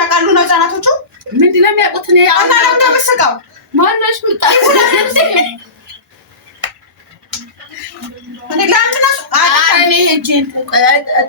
ያውቃሉ ነው ህፃናቶቹ። ምንድን ነው የሚያውቁት? እኔ አና ነው መስቀው ማነሽ ምጣይ እኔ ላምናስ እኔ ሄጄ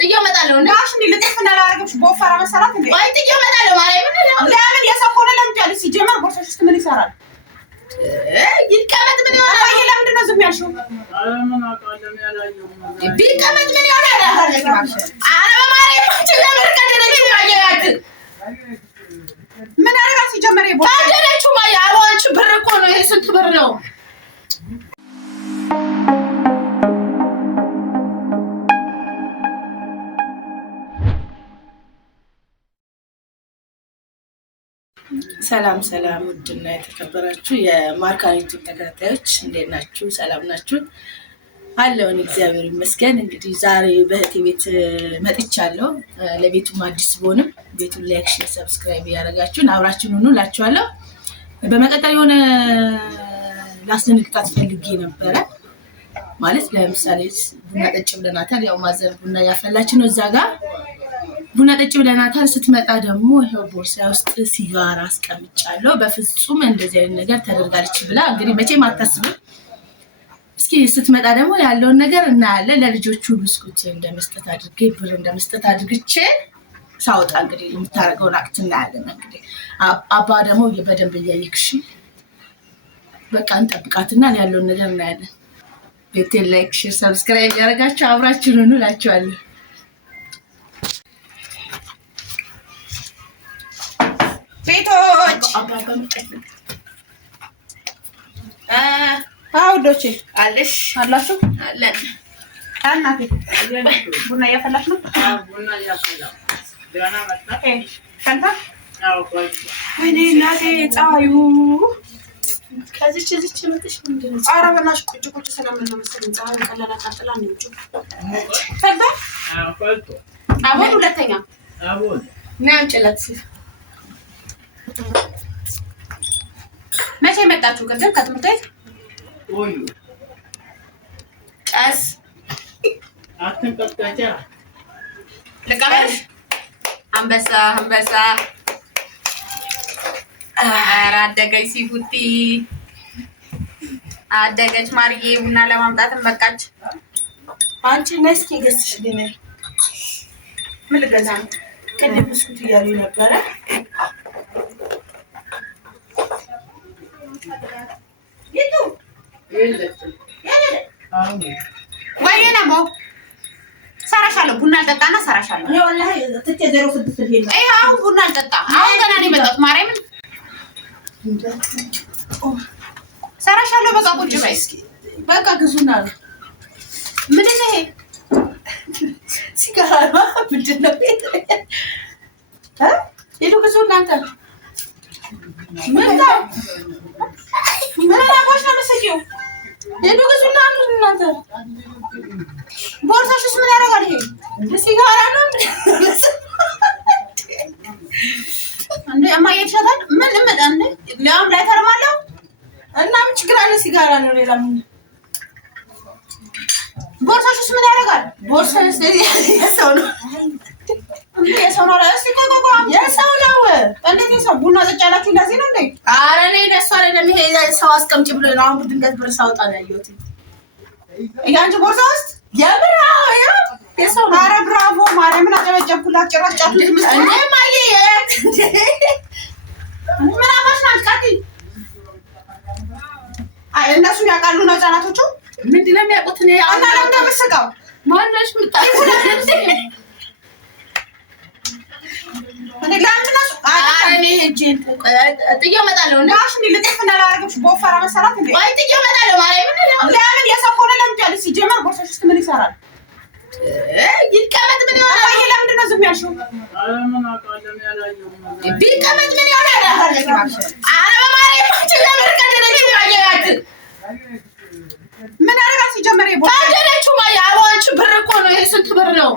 ጥዬው እመጣለሁ። እንዳሽ ልጥፍና ላረግሽ ቦፈራ መሰራት እንዴ? አይ ጥዬው እመጣለሁ ማለት ምን ነው? ለምን የሰው ሆነ ለምጃል ሲጀመር ቦርሳሽ ውስጥ ምን ይሰራል? ይቀመጥ ምን ይሆናል? አይ ለምንድን ነው ዝም ያልሽው? ምን አውቃለሁ ያላየው ቢቀመጥ ምን ይሆናል? አረ በማርያም ለምን ቀደረች ማየት ምን አረጋ ሲጀመር ይቦታ ቀደረች ማየ አዋንቹ ብር እኮ ነው። ይሄ ስንት ብር ነው? ሰላም ሰላም፣ ውድና የተከበራችሁ የማርካን ዩቲዩብ ተከታታዮች እንዴት ናችሁ? ሰላም ናችሁ? አለውን እግዚአብሔር ይመስገን። እንግዲህ ዛሬ በእህቴ ቤት መጥቻለሁ። ለቤቱም አዲስ ብሆንም ቤቱን ላይክ፣ ሼር፣ ሰብስክራይብ ያደረጋችሁን አብራችሁን ሁኑ እላችኋለሁ። በመቀጠል የሆነ ላስደንግጣት ፈልጌ ነበረ። ማለት ለምሳሌ ቡና ጠጭ ብለናታል። ያው ማዘር ቡና ያፈላች ነው እዛ ጋር ቡና ጠጭ ብለናታል። ስትመጣ ደግሞ ይሄው ቦርሳ ውስጥ ሲጋራ አስቀምጫለሁ። በፍጹም እንደዚህ አይነት ነገር ተደርጋለች ብላ እንግዲህ መቼም አታስብም። እስኪ ስትመጣ ደግሞ ያለውን ነገር እናያለን። ለልጆቹ ብስኩት እንደመስጠት አድርጌ ብር እንደመስጠት አድርግቼ ሳወጣ እንግዲህ የምታረገውን አክት እናያለን። እንግዲህ አባ ደግሞ በደንብ እያየክሽ በቃ እንጠብቃትና ያለውን ነገር እናያለን። ቤቴን ላይክ፣ ሼር፣ ሰብስክራይብ ያደረጋችሁ አብራችሁን ሁኑ እላችኋለሁ። ቤቶች አውዶቼ አለሽ አላችሁ አለን እናቴ ቡና እያፈላሽ ነው? ቡና እያፈላሁ ገና መጣ ከንታ ወይኔ እናቴ ፀሐዩ ከዚች እዚች መጥሽ ምንድን ነው? ኧረ በእናትሽ ቁጭ ቁጭ ስለምን ነው መሰለኝ ፀሐይ ቀላል አቃጥላ ነው እንጂ ፈጋ ፈልቶ አቦል ሁለተኛ አቦል ና አምጪላት። መቼ መጣችሁ? ቅድም ከትምህርት ቤት ወይ ቀስ አትንቀጥቀጫ ልቀበልሽ? አንበሳ አንበሳ ኧረ አደገች ሲፉቲ አደገች ማርዬ። ቡና ለማምጣትም በቃች። አንቺ ነይ እስኪ ገዝሽ ግን ምን ልገዛ ነው? ቅድም ብስኩት እያሉ ነበረ። ወይኔ ነው ሰራሻለሁ። ቡና አልጠጣና ሰራሻለሁ። እኔ ወላሂ ትቼ 06 ልሄድ ነው። ይሄ አሁን ቡና አልጠጣ። አሁን ገና ነው የመጣሁት። ማርያምን ሰራሻለሁ። በቃ ቁጭ በይ እስኪ። በቃ ግዙና ነው። ምንድን ነው ይሄ? ሲጋራ ነው። ምንድን ነው ቤት ሄዱ ግዙ እናንተ። ምን ነው ምን አባሽ ነው መስኪው? ሄዱ ግዙና እናንተ። ቦርሳሽ ውስጥ ምን ያደርጋል ይሄ? ሲጋራ ነው እንዴ? እማዬ ይሻላል። ምን እንዴ? ለአም ላይ ተርማለሁ እና ምን ችግር አለ? ሲጋራ ነው። ሌላ ምን? ቦርሳሽ ውስጥ ምን ያደርጋል? ቦርሳሽ የሰው ነው። እንዴ የሰው ነው? እስኪ ቆቆ የሰው ነው። እንዴት የሰው ቡና ጠጫላችሁ? እንደዚህ ነው እንዴ? ኧረ እኔ ደስ አይደለም። ይሄ ሰው አስቀምጪ ብሎ ነው። አሁን ድንገት ብር ሳወጣ ነው ያየሁት። ያንቺ ቦርሳ ውስጥ የብር የሰው ነው። ኧረ ብራቮ ማርያምን አጨበጨብኩላት። ጭራሽ ጫቱት እንዴ ማየ ምን አባሽ ናት? ቀጥይ። አይ እነሱ ያውቃሉ ነው ህፃናቶቹ። ምንድን ነው የሚያውቁት? እኔ እና ለምን መስቀው ማነሽ ምጣይ እኔ ላምናስ እኔ ሄጄ ጥዬው እመጣለሁ። እንዳሽ ልጥፍና ላረግሽ ቦፈራ መሰራት እንዴ? አይ ጥዬው እመጣለሁ ማለት ምን ነው? ለምን የሰው ሆነ ለምጃል ሲጀመር ቦርሳሽ ውስጥ ምን ይሰራል? ይቀመጥ ምን ይሆናል? አይ ለምንድን ነው ዝም ያልሽው? ምን አውቃለሁ ያላየው ቢቀመጥ ምን ይሆናል? አረ በማርያም ለምን ቀደረች ማየት ምን አረጋ ሲጀመር ይቦታ ቀደረች ማየ አዋንቹ ብር እኮ ነው። ይሄ ስንት ብር ነው?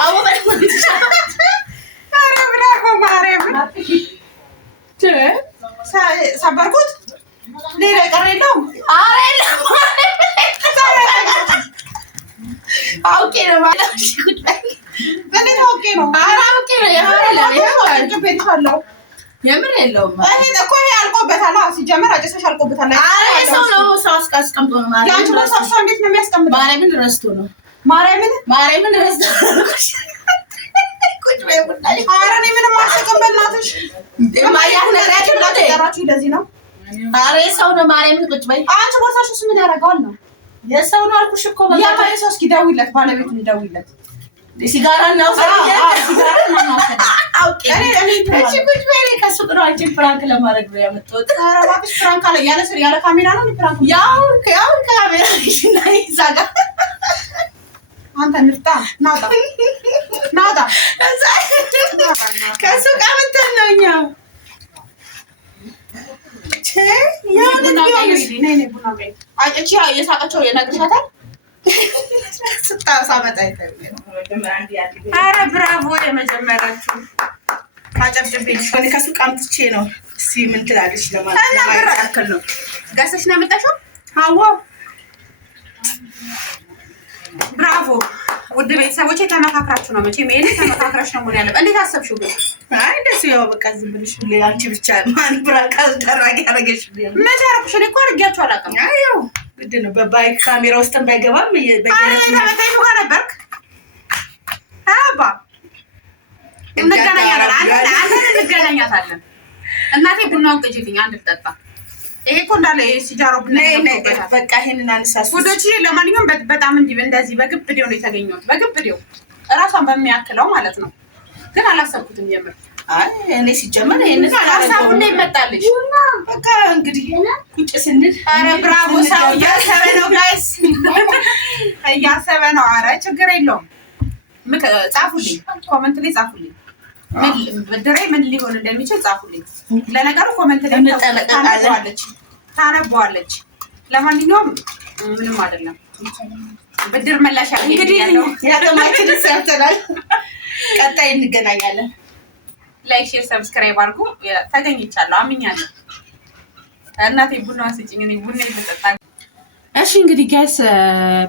አዎ ኧረ ብራቮ ማርያምን ሰበርኩት። ሌላ ቀረ የለውም። ኧረ የለም አውቄ ነው ማለት እንዴት አውቄ ነው? ኧረ አውቄ ነው። አስቤልሻለሁ። የምር የለውም። እኔ እኮ ይሄ አልቆበታል። ሲጀመር አጭሰሽ አልቆበታል። አይ ሰው ነው ሰው አስቀምጦ ነው ማለት ነው። ያንቺ ሰው እንዴት ነው የሚያስቀምጠው? ማርያምን ረስቶ ነው። ማርያምን ረስቶ ቁጭ በይ ቡና። ኧረ እኔ ምንም አልሰጥም በእናትሽ። የማያት ነገር ያላችሁ ለዚህ ነው። ኧረ ሰው ነው። ማርያምን ቁጭ በይ። አንቺ ቦርሳሽስ ምን ያደርገዋል ነው? የሰው ነው አልኩሽ እኮ። ያማይ ሰው እስኪ ደውይለት፣ ባለቤቱን ደውይለት። ሲጋራ ነው ሲጋራ ነው አውቄ እሺ ቁጭ በይ። ከሱ ጥሩ አንቺን ፍራንክ ለማድረግ ነው ያመጣሁት። ኧረ እባክሽ ፍራንክ አለ ያለ ካሜራ ነው ፍራንክ። ያው ካሜራ ይዛጋ። አንተ ንፍጣ ናውጣ ከሱ ጋር መተን ነው እኛ የሳቀቸው የነግርሻታል። ስታሳመጣ ኧረ ብራቮ የመጀመሪያችሁ አጨብጭቤልሽ። ከሱቅ አምጥቼ ነው። እስኪ ምን ትላለች ለማለት ያክል ነው። ገዝተሽ ነው የመጣሽው? አዎ ብራቮ። ውድ ቤተሰቦቼ ተመካክራችሁ ነው መቼም ይሄን ተመካክራሽ ነው ምን ያለው። እንዴት አሰብሽው ግን? አይ እንደሱ ያው በቃ ዝም ብለሽ አንቺ ብቻ ማን ብራካ ተራቂ ያረገሽ ምን ታረኩሽ? እኔ እኮ አድርጌያችሁ አላውቅም። አይ ያው ግድ ነው በባይክ ካሜራ ውስጥ ባይገባም በየት ተመታሽ ጋር ነበርክ? አባ እንገናኛታለን። እናቴ ቡናውን ቅጂልኝ አንድ ልጠጣ። ይሄ እኮ እንዳለ ሲጃሮ ቡና ነው። በቃ ይሄንን አንሳስ ወዶች። ለማንኛውም በጣም እንደዚህ በግብዴው ነው የተገኘሁት። በግብዴው እራሷን በሚያክለው ማለት ነው። ግን አላሰብኩትም የምር። አይ እኔ ሲጀመር ይሄንን ሀሳቡ እንደ ይመጣልሽ በቃ እንግዲህ ቁጭ ስንል። ኧረ ብራቮ። ሰው እያሰበ ነው ጋይስ፣ እያሰበ ነው። ኧረ ችግር የለውም። ጻፉልኝ፣ ኮመንት ላይ ጻፉልኝ። ብድሬ ምን ሊሆን እንደሚችል ጻፉልኝ። ለነገሩ ኮመንት ላይ ታነበዋለች። ለማንኛውም ምንም አይደለም። ብድር መላሽ እንግዲህ ያለማችንን ሰርተናል። ቀጣይ እንገናኛለን። ላይክ፣ ሼር፣ ሰብስክራይብ አድርጉ። ተገኝቻለሁ፣ አምኛለሁ። እናቴ ቡና ስጭኝ፣ እኔ ቡና ይተጣጣ። እሺ እንግዲህ ጋይስ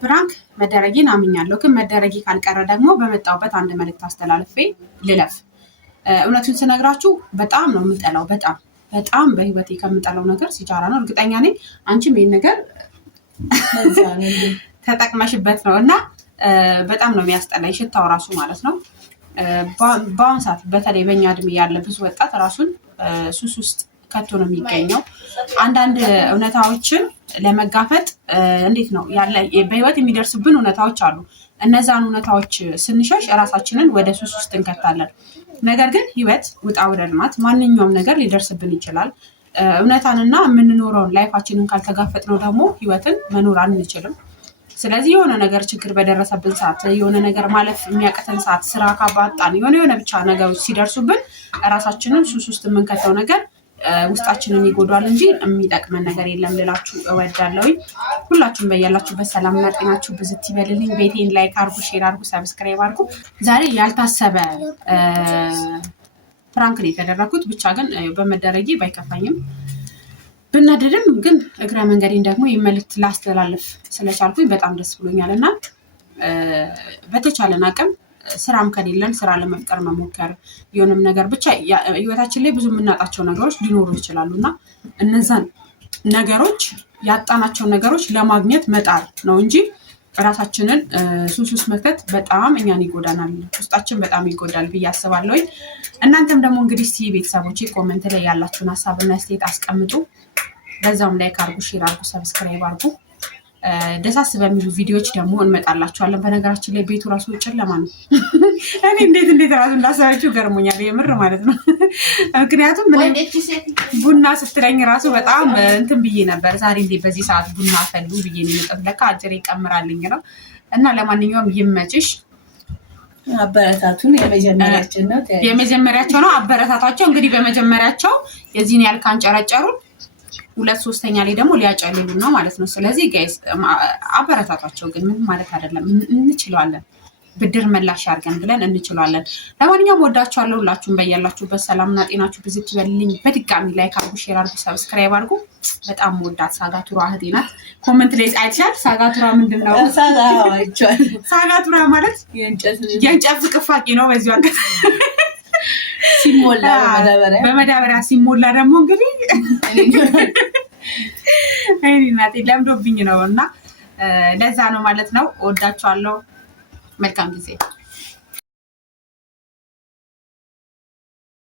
ፕራንክ መደረጊን አምኛለሁ። ግን መደረጊ ካልቀረ ደግሞ በመጣሁበት አንድ መልዕክት አስተላልፌ ልለፍ። እውነቱን ስነግራችሁ በጣም ነው የምጠላው። በጣም በህይወቴ ከምጠላው ነገር ሲጃራ ነው። እርግጠኛ ነኝ አንቺም ይሄን ነገር ተጠቅመሽበት ነው እና በጣም ነው የሚያስጠላኝ ሽታው ራሱ ማለት ነው። በአሁን ሰዓት በተለይ በእኛ እድሜ ያለ ብዙ ወጣት ራሱን ሱስ ውስጥ ከቶ ነው የሚገኘው። አንዳንድ እውነታዎችን ለመጋፈጥ እንዴት ነው ያለ በህይወት የሚደርስብን እውነታዎች አሉ። እነዛን እውነታዎች ስንሸሽ እራሳችንን ወደ ሱስ ውስጥ እንከታለን። ነገር ግን ህይወት ውጣ ውረድ ናት። ማንኛውም ነገር ሊደርስብን ይችላል። እውነታንና የምንኖረውን ላይፋችንን ካልተጋፈጥነው ደግሞ ህይወትን መኖር አንችልም። ስለዚህ የሆነ ነገር ችግር በደረሰብን ሰዓት፣ የሆነ ነገር ማለፍ የሚያቅተን ሰዓት፣ ስራ ካባጣን፣ የሆነ ብቻ ነገሮች ሲደርሱብን እራሳችንን ሱስ ውስጥ የምንከተው ነገር ውስጣችንን ይጎዳል እንጂ የሚጠቅመን ነገር የለም ልላችሁ እወዳለሁኝ። ሁላችሁም በያላችሁበት ሰላምና ጤናችሁ ብዝት ይበልልኝ። ቤቴን ላይክ አድርጉ፣ ሼር አድርጉ፣ ሰብስክራይብ አድርጉ። ዛሬ ያልታሰበ ፕራንክ ነው የተደረኩት። ብቻ ግን በመደረጌ ባይከፋኝም ብናደድም ግን እግረ መንገዴን ደግሞ መልዕክት ላስተላልፍ ስለቻልኩኝ በጣም ደስ ብሎኛል እና በተቻለን አቅም ስራም ከሌለን ስራ ለመፍጠር መሞከር የሆነም ነገር ብቻ ህይወታችን ላይ ብዙ የምናጣቸው ነገሮች ሊኖሩ ይችላሉ እና እነዛን ነገሮች ያጣናቸው ነገሮች ለማግኘት መጣር ነው እንጂ ራሳችንን ሱስ ውስጥ መክተት በጣም እኛን ይጎዳናል፣ ውስጣችን በጣም ይጎዳል ብዬ አስባለሁኝ። እናንተም ደግሞ እንግዲህ እስኪ ቤተሰቦቼ ኮመንት ላይ ያላችሁን ሀሳብና አስተያየት አስቀምጡ። በዛውም ላይክ አድርጉ፣ ሼር አድርጉ፣ ሰብስክራይብ አድርጉ። ደሳስ በሚሉ ቪዲዮዎች ደግሞ እንመጣላችኋለን። በነገራችን ላይ ቤቱ ራሱ ጨለማ ነው። እኔ እንዴት ራሱ እንዳሰባችሁ ገርሞኛል የምር ማለት ነው። ምክንያቱም ቡና ስትለኝ ራሱ በጣም እንትን ብዬ ነበር። ዛሬ እንዴት በዚህ ሰዓት ቡና ፈሉ ብዬ ነው የመጣሁት። ለካ አጀሬ ይቀምራልኝ ነው እና ለማንኛውም ይመችሽ። አበረታቱን። የመጀመሪያቸው ነው አበረታታቸው። እንግዲህ በመጀመሪያቸው የዚህን ያህል ካንጨረጨሩን 2/3 ላይ ደግሞ ሊያጨልሉ ነው ማለት ነው። ስለዚህ ጋይስ አበረታቷቸው። ግን ምን ማለት አይደለም፣ እንችለዋለን። ብድር መላሽ አድርገን ብለን እንችለዋለን። ለማንኛውም ወዳችኋለሁ። ሁላችሁም በያላችሁበት ሰላምና ጤናችሁ ብዝት ይበልልኝ። በድጋሚ ላይክ አድርጉ፣ ሼር አድርጉ፣ ሰብስክራይብ አድርጉ። በጣም ወዳት ሳጋቱራ እህቴ ናት። ኮሜንት ላይ አይተሻል? ሳጋቱራ ምንድን ነው? ሳጋቱራ ማለት የእንጨት ፍቅፋቂ ነው። በዚሁ አጋጣሚ ሲሞላ በመዳበሪያ ሲሞላ ደግሞ እንግዲህ እኔ እናቴ ለምዶብኝ ነው እና ለዛ ነው ማለት ነው። እወዳችኋለሁ። መልካም ጊዜ